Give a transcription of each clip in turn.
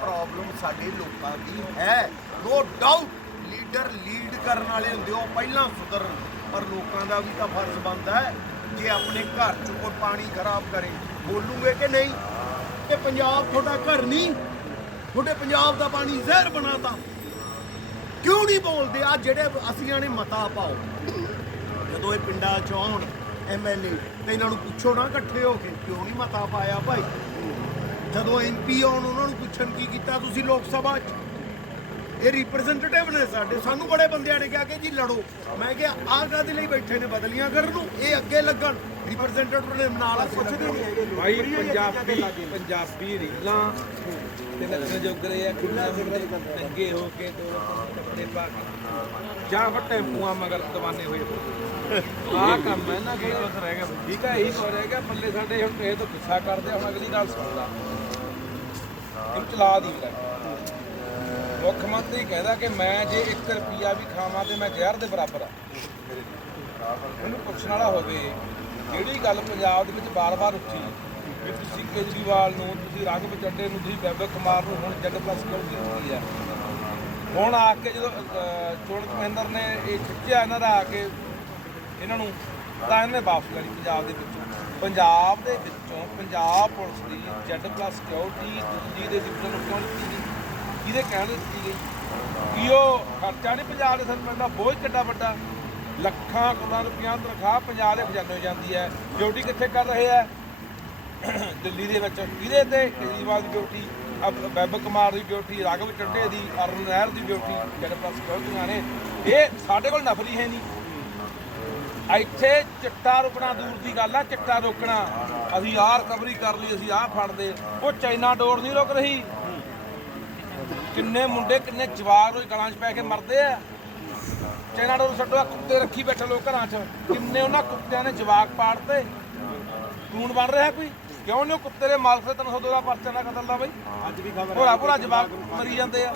Problem ਸਾਡੇ ਲੋਕਾਂ ਦੀ ਹੈ। ਨੋ ਡਾਊਟ ਲੀਡਰ ਲੀਡ ਕਰਨ ਵਾਲੇ ਹੁੰਦੇ ਉਹ ਪਹਿਲਾਂ ਸੁਧਰਨ। ਪਰ ਲੋਕਾਂ ਦਾ ਵੀ ਤਾਂ ਫਰਜ਼ ਬਣਦਾ ਹੈ ਜੇ ਆਪਣੇ ਘਰ ਚ ਕੋਈ ਪਾਣੀ ਖਰਾਬ ਕਰੇ। ਬੋਲੂਗੇ ਕਿ ਨਹੀਂ? ਕਿ ਪੰਜਾਬ ਤੁਹਾਡਾ ਘਰ ਨਹੀਂ? ਤੁਹਾਡੇ ਪੰਜਾਬ ਦਾ ਪਾਣੀ ਜ਼ਹਿਰ ਬਣਾਤਾ ਕਿਉਂ ਨਹੀਂ ਬੋਲਦੇ? ਆ ਜਿਹੜੇ ਅਸੀਂ ਆਣੇ ਮਤਾ ਪਾਓ। ਜਦੋਂ ਇਹ ਪਿੰਡਾਂ ਚ ਆਉਣ ਐਮਐਲਏ ਤੇ ਇਹਨਾਂ ਨੂੰ ਪੁੱਛੋ ਨਾ ਇਕੱਠੇ ਹੋ ਕੇ, ਕਿਉਂ ਨਹੀਂ ਮਤਾ ਪਾਇਆ ਭਾਈ? ਜਦੋਂ ਐਮਪੀ ਆਉਣ ਉਹਨਾਂ ਨੂੰ ਪੁੱਛਣ ਕੀ ਕੀਤਾ ਤੁਸੀਂ ਲੋਕ ਸਭਾ 'ਚ? ਇਹ ਰਿਪਰੈਜ਼ੈਂਟੇਟਿਵ ਨੇ ਸਾਡੇ ਸਾਨੂੰ ਬੜੇ ਬੰਦਿਆਂ ਨੇ ਕਿਹਾ ਕਿ ਜੀ ਲੜੋ। ਮੈਂ ਕਿਹਾ ਆਹ ਕਾਹਦੇ ਲਈ ਬੈਠੇ ਨੇ ਬਦਲੀਆਂ ਕਰਨ ਨੂੰ? ਇਹ ਅੱਗੇ ਲੱਗਣ। ਰਿਪਰੈਜ਼ੈਂਟੇਟਿਵ ਨੇ ਨਾਲ ਪੁੱਛਦੇ ਨਹੀਂ ਹੈਗੇ ਭਾਈ ਪੰਜਾਬੀ ਪੰਜਾਬੀ ਰੀਲਾਂ ਤੇ ਨੱਚਣ ਜੋਗਰੇ ਆ ਕੁੜੀਆਂ ਮੁੰਡੇ ਹੋ ਕੇ ਦੋ ਕੱਪੜੇ ਪਾ ਕੇ। ਜਾਂ ਫਿਰ ਟੈਂਪੂਆਂ ਮਗਰ ਦਵਾਨੇ ਹੋਏ। ਆਹ ਕੰਮ ਹੈ ਨਾ ਕਿ ਰਹਿ ਗਿਆ ਠੀਕ ਹੈ ਇਹੀ ਹੋ ਰਹਿ ਗਿਆ ਪੱਲੇ ਸਾਡੇ ਹੁਣ ਕਿਸੇ ਤੋਂ ਗੁੱਸਾ ਕਰਦੇ ਆ, ਹੁਣ ਅਗਲੀ ਗੱਲ ਸੁਣਦਾ। ਇਹ ਚਲਾ ਦੀ ਮੁੱਖ ਮੰਤਰੀ ਕਹਿੰਦਾ ਕਿ ਮੈਂ ਜੇ 1 ਰੁਪਿਆ ਵੀ ਖਾਵਾਂ ਤੇ ਮੈਂ ਜ਼ਹਿਰ ਦੇ ਬਰਾਬਰ ਆ ਉਹਨੂੰ ਪੁੱਛਣ ਵਾਲਾ ਹੋਵੇ, ਜਿਹੜੀ ਗੱਲ ਪੰਜਾਬ ਦੇ ਵਿੱਚ ਬਾਰ-ਬਾਰ ਉੱਠੀ, ਵੀ ਤੁਸੀਂ ਕੇਜਰੀਵਾਲ ਨੂੰ, ਤੁਸੀਂ ਰਾਘਵ ਚੱਡੇ ਨੂੰ, ਤੁਸੀਂ ਵੈਭਵ ਕੁਮਾਰ ਨੂੰ ਹੁਣ ਜੱਗ ਪਲੱਸ ਕਿਉਂ ਕੀਤੀ ਹੈ? ਹੁਣ ਆ ਕੇ ਜਦੋਂ ਚੋਣ ਕਮਿੰਦਰ ਨੇ ਇਹ ਖਿੱਚਿਆ ਇਹਨਾਂ ਦਾ ਆ ਕੇ ਇਹਨਾਂ ਨੂੰ, ਤਾਂ ਇਹਨੇ ਵਾਪਸ ਕਰੀ ਪੰਜਾਬ ਦੇ ਵਿੱਚ। ਪੰਜਾਬ ਦੇ ਵਿੱਚੋਂ ਪੰਜਾਬ ਪੁਲਿਸ ਦੀ ਜੈਡ ਪਲੱਸ ਸਿਕਿਉਰਿਟੀ ਦਿੱਲੀ ਦੇ ਡਿਵੀਜ਼ਨ ਨੂੰ ਕਿਉਂ ਦਿੱਤੀ ਗਈ ਕਿਹਦੇ ਕਹਿਣ ਦਿੱਤੀ ਗਈ ਕੀ ਉਹ ਖਰਚਾ ਨਹੀਂ ਪੰਜਾਬ ਦੇ ਸਾਨੂੰ ਪੈਂਦਾ? ਬੋਝ ਕਿੱਡਾ ਵੱਡਾ? ਲੱਖਾਂ ਕਰੋੜਾਂ ਰੁਪਈਆ ਤਨਖਾਹ ਪੰਜਾਬ ਦੇ ਖਜ਼ਾਨੇ ਜਾਂਦੀ ਹੈ। ਡਿਊਟੀ ਕਿੱਥੇ ਕਰ ਰਹੇ ਆ ਦਿੱਲੀ ਦੇ ਵਿੱਚ। ਕਿਹਦੇ ਤੇ? ਕੇਜਰੀਵਾਲ ਦੀ ਡਿਊਟੀ ਅਬ ਕੁਮਾਰ ਦੀ ਡਿਊਟੀ ਰਾਘਵ ਚੱਡੇ ਦੀ, ਅਰੁਣ ਨਹਿਰ ਦੀ ਡਿਊਟੀ ਜਿਹੜੇ ਪਲੱਸ ਸਿਕਿਉਰਿਟੀਆਂ ਨੇ। ਇਹ ਸਾਡੇ ਕੋਲ ਨਫਰੀ ਹੈ ਨਹੀਂ। ਇੱਥੇ ਚਿੱਟਾ ਰੁਕਣਾ ਦੂਰ ਦੀ ਗੱਲ ਆ ਚਿੱਟਾ ਰੋਕਣਾ। ਅਸੀਂ ਆਹ ਰਿਕਵਰੀ ਕਰ ਲਈ ਅਸੀਂ ਆਹ ਫੜਦੇ ਉਹ ਚਾਈਨਾ ਡੋਰ ਨਹੀਂ ਰੁਕ ਰਹੀ। ਕਿੰਨੇ ਮੁੰਡੇ ਕਿੰਨੇ ਜਵਾਕ ਰੋਜ਼ ਗਲਾਂ 'ਚ ਪੈ ਕੇ ਮਰਦੇ ਆ। ਚਾਈਨਾ ਡੋਰ ਛੱਡੋ ਕੁੱਤੇ ਰੱਖੀ ਬੈਠੇ ਲੋਕ ਘਰਾਂ 'ਚ। ਕਿੰਨੇ ਉਹਨਾਂ ਕੁੱਤਿਆਂ ਨੇ ਜਵਾਕ ਪਾੜਤੇ। ਕਾਨੂੰਨ ਬਣ ਰਿਹਾ ਕੋਈ? ਕਿਉਂ ਨਹੀਂ ਉਹ ਕੁੱਤੇ ਦੇ ਮਾਲਕ ਤੇ 302 ਦਾ ਪਰਚਾ ਨਾ ਕਤਲ ਦਾ ਬਈ? ਅੱਜ ਵੀ ਖਬਰ ਭੋਰਾ ਭੋਰਾ ਜਵਾਕ ਮਰੀ ਜਾਂਦੇ ਆ।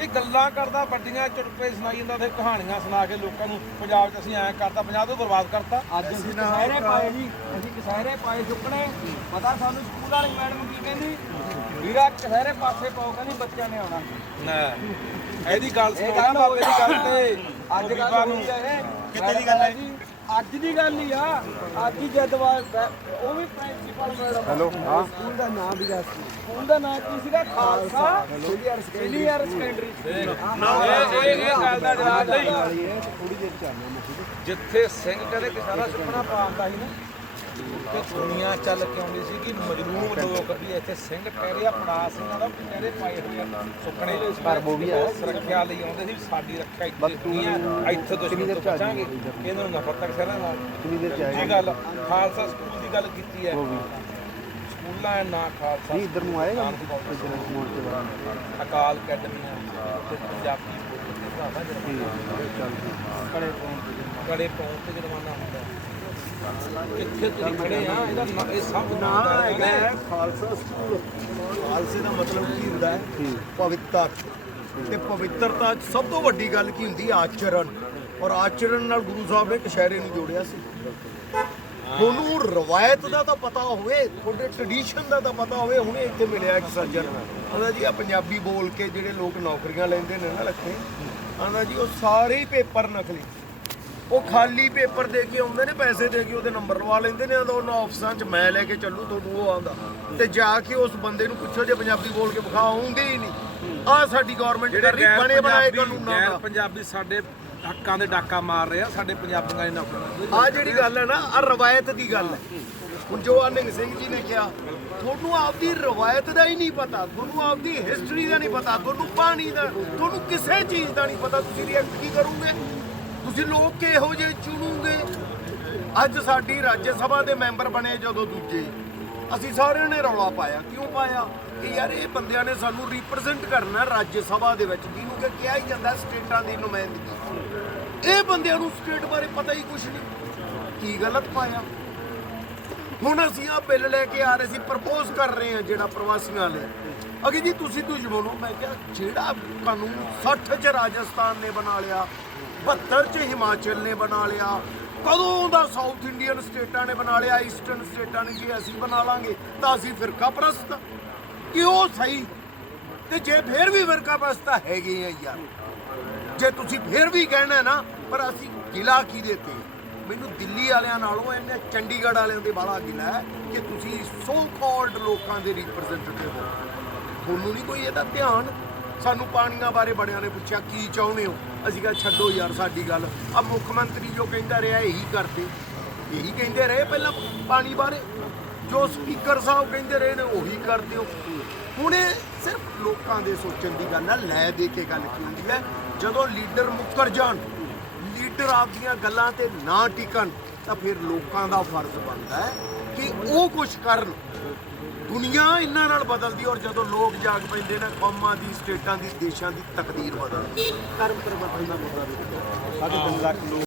ਇਹ ਗੱਲਾਂ ਕਰਦਾ ਵੱਡੀਆਂ ਚੁਟਕਲੇ ਸੁਣਾਈ ਜਾਂਦਾ ਤੇ ਕਹਾਣੀਆਂ ਸੁਣਾ ਕੇ ਲੋਕਾਂ ਨੂੰ ਪੰਜਾਬ 'ਚ ਅਸੀਂ ਐਂ ਕਰਤਾ ਪੰਜਾਬ ਤੋਂ ਬਰਬਾਦ ਕਰਤਾ। ਅੱਜ ਅਸੀਂ ਕਸਹਿਰੇ ਪਾਏ ਜੀ ਅਸੀਂ ਕਸਹਿਰੇ ਪਾਏ ਚੁੱਕਣੇ। ਪਤਾ ਸਾਨੂੰ ਸਕੂਲ ਵਾਲੀ ਮੈਡਮ ਕੀ ਕਹਿੰਦੀ? ਵੀਰਾ ਕਸਹਿਰੇ ਪਾਸੇ ਪਾਓ ਕਹਿੰਦੀ ਬੱਚਿਆਂ ਨੇ ਆਉਣਾ। ਨਾ ਇਹਦੀ ਗੱਲ ਸੁਣਾ ਗੱਲ ਬਾਬੇ ਦੀ ਗੱਲ ਤੇ। ਅੱਜ ਗੱਲ ਨੂੰ ਕਿੱਥੇ ਦੀ ਗੱਲ ਹੈ? ਜੀ ਅੱਜ ਦੀ ਗੱਲ ਹੀ ਆ ਅੱਜ ਹੀ ਜਦਵਾਲ ਉਹ ਵੀ ਪ੍ਰਿੰਸੀਪਲ ਮੈਡਮ ਹੈਲੋ ਹਾਂ। ਸਕੂਲ ਦਾ ਨਾਮ ਵੀ ਦੱਸ। ਸਕੂਲ ਦਾ ਨਾਮ ਕੀ ਸੀਗਾ? ਖਾਲਸਾ ਸੀਨੀਅਰ ਸੈਕੰਡਰੀ ਇਹ ਇਹ ਇਹ ਗੱਲ ਦਾ ਜਵਾਬ ਨਹੀਂ। ਜਿੱਥੇ ਸਿੰਘ ਕਦੇ ਕਿਸਾਨਾ ਸੁਪਨਾ ਪਾਉਂਦਾ ਸੀ ਨਾ। ਤੇ ਦੁਨੀਆ ਚੱਲ ਕੇ ਆਉਂਦੀ ਸੀ ਕਿ ਮਜਲੂਮ ਲੋਕ ਵੀ ਇੱਥੇ ਸਿੰਘ ਟਹਿਰਿਆ ਪੜਾ ਸਿੰਘਾਂ ਦਾ ਟਹਿਰੇ ਪਾਏ ਹੋਏ ਆ ਸੁਪਨੇ ਪਰ ਉਹ ਵੀ ਸੁਰੱਖਿਆ ਲਈ ਆਉਂਦੇ ਸੀ ਸਾਡੀ ਰੱਖਿਆ ਇੱਥੇ ਆ ਇੱਥੇ ਦੁਸ਼ਮਣ ਤੋਂ ਬਚਾਂਗੇ ਇਹਨਾਂ ਨੂੰ ਨਫ਼ਰਤ ਤੱਕ ਸਹਿਣਾ ਨਾਲ। ਕਿੰਨੀ ਦੇਰ ਚਾਹੀਦੀ ਗੱਲ ਖਾਲਸਾ ਸਕੂਲ ਦੀ ਗੱਲ ਕੀਤੀ ਹੈ। ਸਕੂਲਾਂ ਨਾਂ ਖਾਲਸਾ ਨਹੀਂ ਇੱਧਰ ਨੂੰ ਆਏਗਾ ਅਕਾਲ ਅਕੈਡਮੀਆਂ ਤੇ ਪੰਜਾਬੀ ਬੋਲੀ ਦੇ ਨਾਲ ਜਿਹੜਾ ਕੜੇ ਪਾਉਣ ਤੇ ਜੁਰਮਾਨਾ- ਹੁੰਦਾ। ਕਿੱਥੇ ਤੁਸੀਂ ਖੜੇ ਆ? ਇਹਦਾ ਨਾਂ- ਇਹ ਸਭ ਨਾ ਹੈਗਾ ਹੈ। ਖਾਲਸਾ ਸਕੂਲ। ਖਾਲਸੇ ਦਾ ਮਤਲਬ ਕੀ ਹੁੰਦਾ ਹੈ? ਪਵਿੱਤਰ ਤੇ ਪਵਿੱਤਰਤਾ 'ਚ ਸਭ ਤੋਂ ਵੱਡੀ ਗੱਲ ਕੀ ਹੁੰਦੀ ਹੈ? ਆਚਰਣ। ਔਰ ਆਚਰਣ ਨਾਲ ਗੁਰੂ ਸਾਹਿਬ ਨੇ ਕਸ਼ਹਿਰੇ ਨੂੰ ਜੋੜਿਆ ਸੀ। ਤੁਹਾਨੂੰ ਰਵਾਇਤ ਦਾ ਤਾਂ ਪਤਾ ਹੋਵੇ ਤੁਹਾਡੇ ਟ੍ਰੈਡੀਸ਼ਨ ਦਾ ਤਾਂ ਪਤਾ ਹੋਵੇ ਹੁਣੇ ਇੱਥੇ ਮਿਲਿਆ ਇੱਕ ਸੱਜਣ ਕਹਿੰਦਾ ਜੀ ਆ ਪੰਜਾਬੀ ਬੋਲ ਕੇ ਜਿਹੜੇ ਲੋਕ ਨੌਕਰੀਆਂ ਲੈਂਦੇ ਨੇ ਨਾ ਲੱਖੇ ਕਹਿੰਦਾ ਜੀ ਉਹ ਸਾਰੇ ਹੀ ਪੇਪਰ ਨਕਲੀ। ਉਹ ਖਾਲੀ ਪੇਪਰ ਦੇ ਕੇ ਆਉਂਦੇ ਨੇ ਪੈਸੇ ਦੇ ਕੇ ਉਹਦੇ ਨੰਬਰ ਲਵਾ ਲੈਂਦੇ ਨੇ ਉਹਨਾਂ ਆਫਿਸਾਂ 'ਚ ਮੈਂ ਲੈ ਕੇ ਚੱਲੂ ਤੁਹਾਨੂੰ ਉਹ ਆਉਂਦਾ। ਤੇ ਜਾ ਕੇ ਉਸ ਬੰਦੇ ਨੂੰ ਪੁੱਛੋ ਜੇ ਪੰਜਾਬੀ ਬੋਲ ਕੇ ਵਿਖਾਉਂਦੇ ਹੀ ਨਹੀਂ। ਆਹ ਸਾਡੀ ਗਵਰਨਮੈਂਟ ਕਰ ਰਹੀ ਬਣੇ ਬਣਾਏ ਕਾਨੂੰਨਾਂ ਦਾ ਪੰਜਾਬੀ ਸਾਡੇ ਹੱਕਾਂ ਦੇ ਡਾਕਾ ਮਾਰ ਰਹੇ ਆ ਸਾਡੇ ਪੰਜਾਬੀਆਂ ਦੇ ਨੌਕਰਾਂ ਆ। ਜਿਹੜੀ ਗੱਲ ਹੈ ਨਾ ਆ ਰਵਾਇਤ ਦੀ ਗੱਲ ਹੈ। ਹੁਣ ਜੋ ਅਨੰਗ ਸਿੰਘ ਜੀ ਨੇ ਕਿਹਾ ਤੁਹਾਨੂੰ ਆਪਦੀ ਰਵਾਇਤ ਦਾ ਹੀ ਨਹੀਂ ਪਤਾ ਤੁਹਾਨੂੰ ਆਪਦੀ ਹਿਸਟਰੀ ਦਾ ਨਹੀਂ ਪਤਾ ਤੁਹਾਨੂੰ ਪਾਣੀ ਦਾ ਤੁਹਾਨੂੰ ਕਿਸੇ ਚੀਜ਼ ਦਾ ਨਹੀਂ ਪਤਾ ਤੁਸੀਂ ਰਿਐਕਟ ਕੀ ਕਰੋਗੇ? ਤੁਸੀਂ ਲੋਕ ਕਿਹੋ ਜਿਹੇ ਚੁਣੂਗੇ? ਅੱਜ ਸਾਡੀ ਰਾਜ ਸਭਾ ਦੇ ਮੈਂਬਰ ਬਣੇ ਜਦੋਂ ਦੂਜੇ। ਅਸੀਂ ਸਾਰਿਆਂ ਨੇ ਰੌਲਾ ਪਾਇਆ। ਕਿਉਂ ਪਾਇਆ? ਕਿ ਯਾਰ ਇਹ ਬੰਦਿਆਂ ਨੇ ਸਾਨੂੰ ਰਿਪਰੈਜ਼ੈਂਟ ਕਰਨਾ ਰਾਜ ਸਭਾ ਦੇ ਵਿੱਚ। ਜਿਹਨੂੰ ਕਿ ਕਿਹਾ ਹੀ ਜਾਂਦਾ ਸਟੇਟਾਂ ਦੀ ਨੁਮਾਇੰਦਗੀ। ਇਹ ਬੰਦਿਆਂ ਨੂੰ ਸਟੇਟ ਬਾਰੇ ਪਤਾ ਹੀ ਕੁਝ ਨਹੀਂ। ਕੀ ਗਲਤ ਪਾਇਆ? ਹੁਣ ਅਸੀਂ ਆ ਬਿੱਲ ਲੈ ਕੇ ਆ ਰਹੇ ਸੀ ਪ੍ਰਪੋਜ਼ ਕਰ ਰਹੇ ਹਾਂ ਜਿਹੜਾ ਪ੍ਰਵਾਸੀਆਂ ਲਈ। ਅਗੇ ਜੀ, ਤੁਸੀਂ ਦੁਸ਼ਮਣ ਮੈਂ ਕਿਹਾ, ਜਿਹੜਾ ਕਾਨੂੰਨ 60 ਚ ਰਾਜਸਥਾਨ ਨੇ ਬਣਾ ਲਿਆ 72 ਚ ਹਿਮਾਚਲ ਨੇ ਬਣਾ ਲਿਆ। ਕਦੋਂ ਦਾ ਸਾਊਥ ਇੰਡੀਅਨ ਸਟੇਟਾਂ ਨੇ ਬਣਾ ਲਿਆ ਈਸਟਰਨ ਸਟੇਟਾਂ ਨੇ ਜੇ ਅਸੀਂ ਬਣਾ ਲਾਂਗੇ, ਤਾਂ ਅਸੀਂ ਫਿਰਕਾ ਪ੍ਰਸਤ। ਕਿ ਉਹ ਸਹੀ? ਤੇ ਜੇ ਫੇਰ ਵੀ ਫਿਰਕਾ ਪ੍ਰਸਤ ਹੈਗੇ ਆ ਯਾਰ ਜੇ ਤੁਸੀਂ ਫੇਰ ਵੀ ਕਹਿਣਾ ਨਾ, ਪਰ ਅਸੀਂ ਗਿਲਾ ਕੀ ਦੇਤੇ ਮੈਨੂੰ ਦਿੱਲੀ ਵਾਲਿਆਂ ਨਾਲੋਂ ਇਹਨੇ ਚੰਡੀਗੜ੍ਹ ਵਾਲਿਆਂ ਦੇ ਬਾਲਾ ਗਿਲਾ ਹੈ ਕਿ ਤੁਸੀਂ ਸੋ ਕਾਲਡ ਲੋਕਾਂ ਦੇ ਰਿਪਰੈਜ਼ੈਂਟੇਟਿਵ ਹੋ। ਤੁਹਾਨੂੰ ਨਹੀਂ ਕੋਈ ਇਹਦਾ ਧਿਆਨ? ਸਾਨੂੰ ਪਾਣੀਆਂ ਬਾਰੇ ਬੜਿਆਂ ਨੇ ਪੁੱਛਿਆ, ਕੀ ਚਾਹੁੰਦੇ ਹੋ? ਅਸੀਂ ਕਿਹਾ, ਛੱਡੋ ਯਾਰ ਸਾਡੀ ਗੱਲ। ਆ ਮੁੱਖ ਮੰਤਰੀ ਜੋ ਕਹਿੰਦਾ ਰਿਹਾ, ਇਹੀ ਕਰਦੇ। ਇਹੀ ਕਹਿੰਦੇ ਰਹੇ ਪਹਿਲਾਂ ਪਾਣੀ ਬਾਰੇ। ਜੋ ਸਪੀਕਰ ਸਾਹਿਬ ਕਹਿੰਦੇ ਰਹੇ ਨੇ, ਉਹੀ ਕਰਦੇ ਹੋ। ਹੁਣ ਇਹ ਸਿਰਫ ਲੋਕਾਂ ਦੇ ਸੋਚਣ ਦੀ ਗੱਲ ਹੈ ਲੈ ਦੇ ਕੇ ਗੱਲ ਕੀ ਹੁੰਦੀ ਹੈ? ਜਦੋਂ ਲੀਡਰ ਮੁੱਕਰ ਜਾਣ, ਲੀਡਰ ਆਪਦੀਆਂ ਗੱਲਾਂ ਤੇ ਨਾ ਟਿਕਣ, ਤਾਂ ਫਿਰ ਲੋਕਾਂ ਦਾ ਫਰਜ਼ ਬਣਦਾ ਹੈ ਕਿ ਉਹ ਕੁਝ ਕਰਨ। ਦੁਨੀਆ ਇਹਨਾਂ ਨਾਲ ਬਦਲਦੀ ਔਰ ਜਦੋਂ ਲੋਕ ਜਾਗ ਪੈਂਦੇ ਨੇ ਕੌਮਾਂ ਦੀ ਸਟੇਟਾਂ ਦੀ ਦੇਸ਼ਾਂ ਦੀ ਤਕਦੀਰ ਬਦਲਦੀ ਧਰਮ ਪਰਿਵਰਤਨ ਦਾ ਮੁੱਦਾ ਵੀ ਸਾਢੇ ਤਿੰਨ ਲੱਖ ਲੋਕ